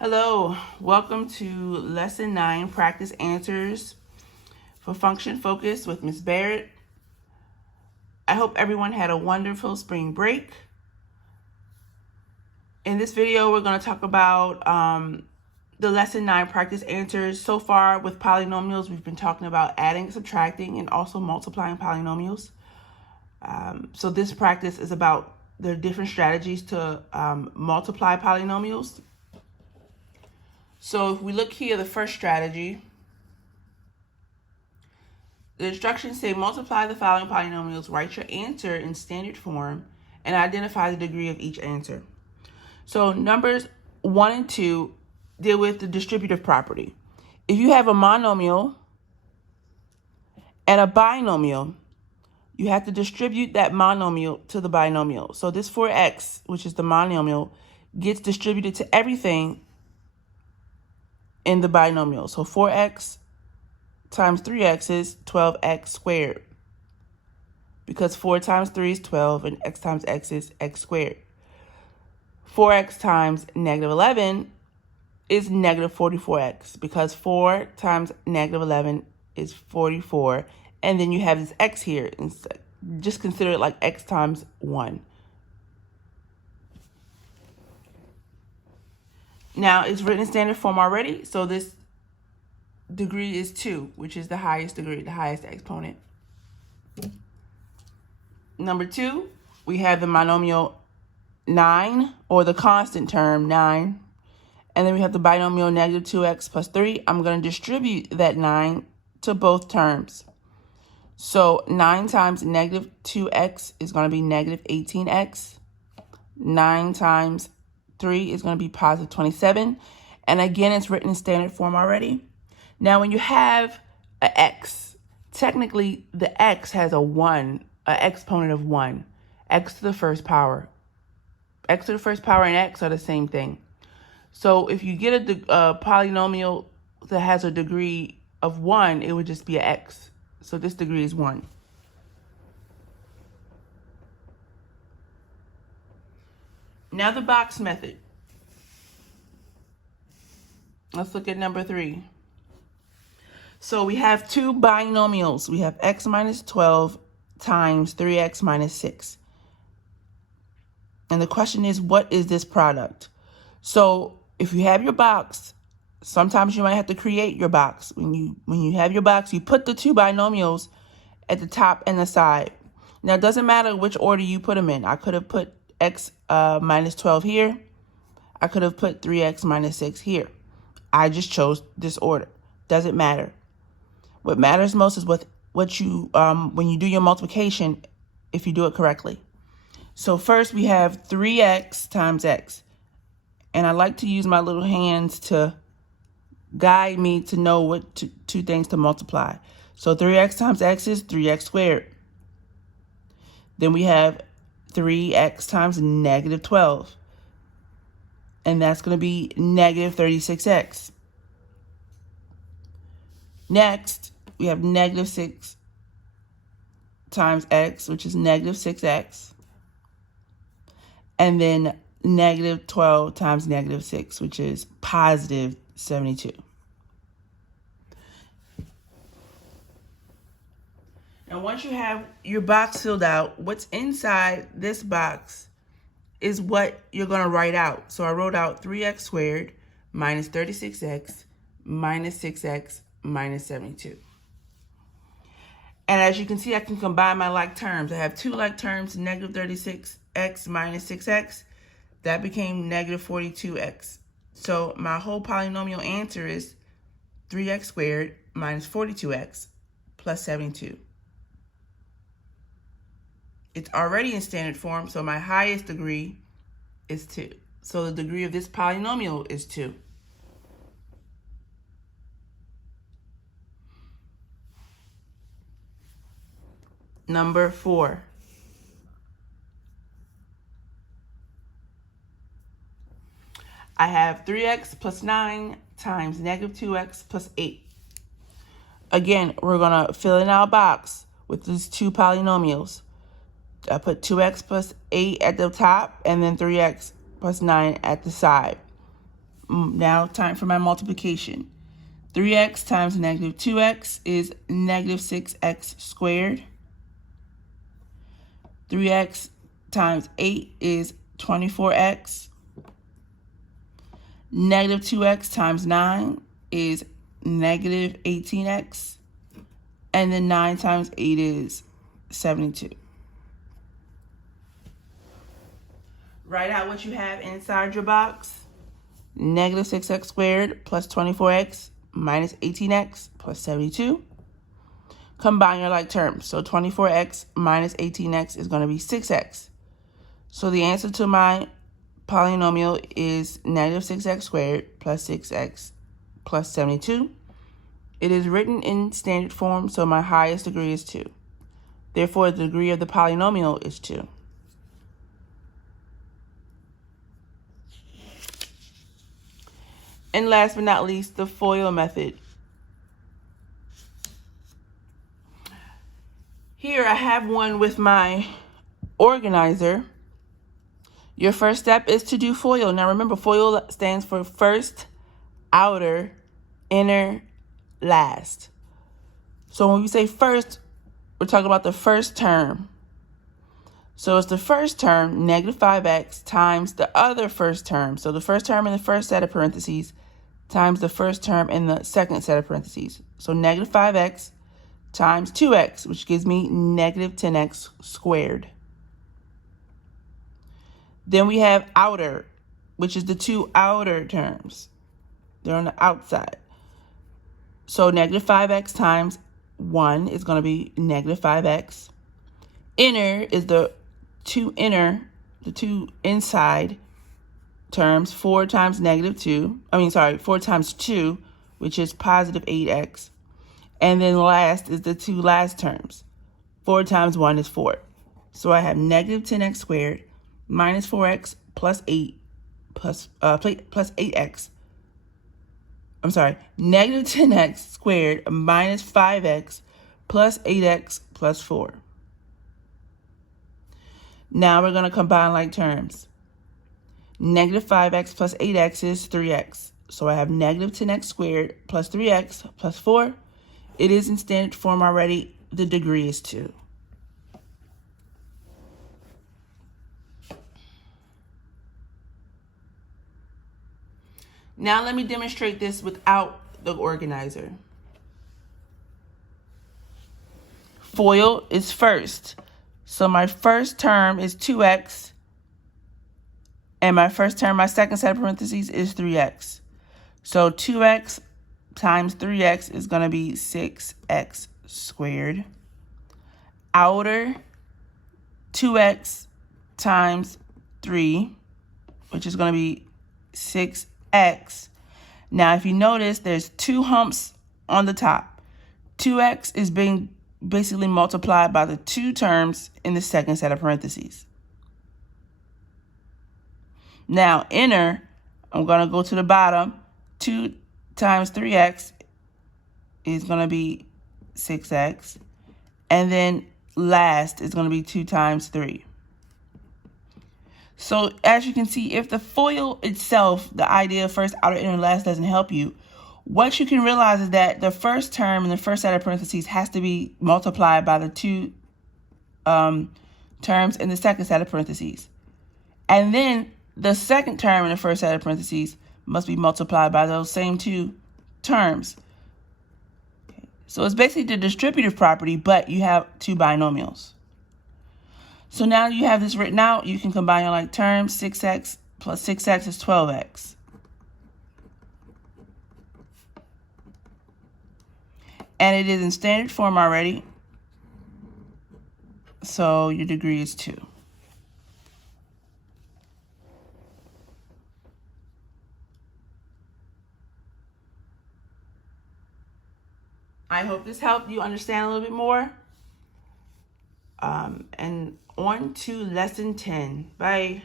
Hello, welcome to Lesson 9, Practice Answers for Function Focus with Ms. Barrett. I hope everyone had a wonderful spring break. In this video, we're going to talk about the Lesson 9 Practice Answers. So far with polynomials, we've been talking about adding, subtracting, and also multiplying polynomials. So this practice is about the different strategies to multiply polynomials. So if we look here, the first strategy, the instructions say multiply the following polynomials, write your answer in standard form, and identify the degree of each answer. So numbers 1 and 2 deal with the distributive property. If you have a monomial and a binomial, you have to distribute that monomial to the binomial. So this 4x, which is the monomial, gets distributed to everything in the binomial. So 4x times 3x is 12x squared, because 4 times 3 is 12 and x times x is x squared. 4x times negative 11 is negative 44x, because 4 times negative 11 is 44, and then you have this x here, and just consider it like x times 1. Now, it's written in standard form already, so this degree is 2, which is the highest degree, the highest exponent. Number 2, we have the monomial 9, or the constant term 9, and then we have the binomial negative 2x plus 3. I'm going to distribute that 9 to both terms. So 9 times negative 2x is going to be negative 18x. 9 times 3 is going to be positive 27. And again, it's written in standard form already. Now, when you have an x, technically the x has a 1, an exponent of 1, x to the first power. X to the first power and x are the same thing. So if you get a polynomial that has a degree of 1, it would just be an x. So this degree is 1. Now the box method. Let's look at number 3. So we have two binomials. We have x minus 12 times 3x minus 6. And the question is, what is this product? So if you have your box, sometimes you might have to create your box. When you have your box, you put the two binomials at the top and the side. Now, it doesn't matter which order you put them in. I could have put x minus 12 here. I could have put 3x minus 6 here. I just chose this order. Doesn't matter. What matters most is what you when you do your multiplication, if you do it correctly. So first we have 3x times x. And I like to use my little hands to guide me to know what two things to multiply. So 3x times x is 3x squared. Then we have 3x times negative 12. And that's going to be negative 36x. Next, we have negative 6 times x, which is negative 6x. And then negative 12 times negative 6, which is positive 72. Now, once you have your box filled out, what's inside this box is what you're going to write out. So I wrote out 3x squared minus 36x minus 6x minus 72. And as you can see, I can combine my like terms. I have two like terms, negative 36x minus 6x. That became negative 42x. So my whole polynomial answer is 3x squared minus 42x plus 72. It's already in standard form, so my highest degree is 2. So the degree of this polynomial is 2. Number 4. I have 3x plus 9 times negative 2x plus 8. Again, we're going to fill in our box with these two polynomials. I put 2x plus 8 at the top and then 3x plus 9 at the side. Now time for my multiplication. 3x times negative 2x is negative 6x squared. 3x times 8 is 24x. Negative 2x times 9 is negative 18x. And then 9 times 8 is 72. Write out what you have inside your box. Negative 6x squared plus 24x minus 18x plus 72. Combine your like terms. So 24x minus 18x is going to be 6x. So the answer to my polynomial is negative 6x squared plus 6x plus 72. It is written in standard form, so my highest degree is 2. Therefore, the degree of the polynomial is 2. And last but not least, the FOIL method. Here I have one with my organizer. Your first step is to do FOIL. Now remember, FOIL stands for first, outer, inner, last. So when we say first, we're talking about the first term. So it's the first term, negative 5x, times the other first term. So the first term in the first set of parentheses times the first term in the second set of parentheses. So negative 5x times 2x, which gives me negative 10x squared. Then we have outer, which is the two outer terms. They're on the outside. So negative 5x times 1 is going to be negative 5x. Inner is the two inside terms, 4 times 2, which is positive 8x. And then last is the two last terms. 4 times 1 is 4. So I have negative 10x squared minus 4x plus 8 plus 8x. I'm sorry, negative 10x squared minus 5x plus 8x plus 4. Now we're going to combine like terms. Negative 5x plus 8x is 3x. So I have negative 10x squared plus 3x plus 4. It is in standard form already. The degree is 2. Now let me demonstrate this without the organizer. FOIL is first. So my first term is 2x. And my second set of parentheses is 3x. So 2x times 3x is going to be 6x squared. Outer, 2x times 3, which is going to be 6x. Now, if you notice, there's 2 humps on the top. 2x is being basically multiplied by the 2 terms in the second set of parentheses. Now, inner, I'm going to go to the bottom. 2 times 3x is going to be 6x. And then last is going to be 2 times 3. So as you can see, if the FOIL itself, the idea of first, outer, inner, last doesn't help you, what you can realize is that the first term in the first set of parentheses has to be multiplied by the 2 terms in the second set of parentheses. And then the second term in the first set of parentheses must be multiplied by those same 2 terms. Okay. So it's basically the distributive property, but you have 2 binomials. So now you have this written out, you can combine your like terms. 6x plus 6x is 12x. And it is in standard form already. So your degree is 2. I hope this helped you understand a little bit more. And on to lesson 10. Bye.